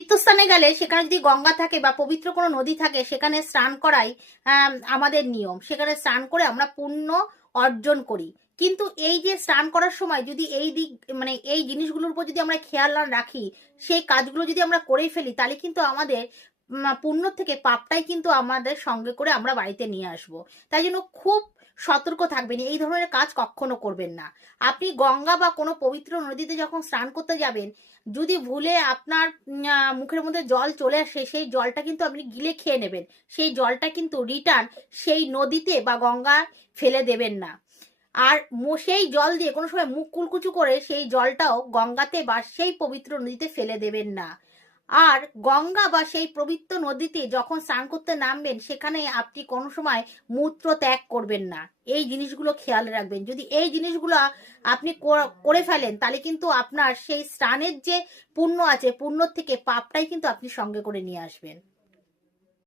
তীর্থস্থানে গেলে সেখানে যদি গঙ্গা থাকে বা পবিত্র কোনো নদী থাকে সেখানে স্নান করাই আমাদের নিয়ম। সেখানে স্নান করে আমরা পুণ্য অর্জন করি। কিন্তু এই যে স্নান করার সময় যদি এই দিক মানে এই জিনিসগুলোর উপর যদি আমরা খেয়াল না রাখি, সেই কাজগুলো যদি আমরা করেই ফেলি, তাহলে কিন্তু আমাদের পুণ্য থেকে পাপটাই কিন্তু আমাদের সঙ্গে করে আমরা বাড়িতে নিয়ে আসব। তাই জন্য খুব সতর্ক থাকবেন, এই ধরনের কাজ কখনো করবেন না। আপনি গঙ্গা বা কোনো পবিত্র নদীতে যখন স্নান করতে যাবেন, যদি ভুলে আপনার মুখের মধ্যে জল চলে আসে, সেই জলটা কিন্তু আপনি গিলে খেয়ে নেবেন। সেই জলটা কিন্তু রিটার্ন সেই নদীতে বা গঙ্গায় ফেলে দেবেন না। আর সেই জল দিয়ে কোনো সময় মুখ কুলকুচু করে সেই জলটাও গঙ্গাতে বা সেই পবিত্র নদীতে ফেলে দেবেন না। আর গঙ্গা বা সেই পবিত্র নদীতে যখন স্নান করতে নামবেন, সেখানে আপনি কোনো সময় মূত্র ত্যাগ করবেন না। এই জিনিসগুলো খেয়াল রাখবেন। যদি এই জিনিসগুলো আপনি করে ফেলেন, তাহলে কিন্তু আপনার সেই স্নানের যে পুণ্য আছে, পুণ্যর থেকে পাপটাই কিন্তু আপনি সঙ্গে করে নিয়ে আসবেন।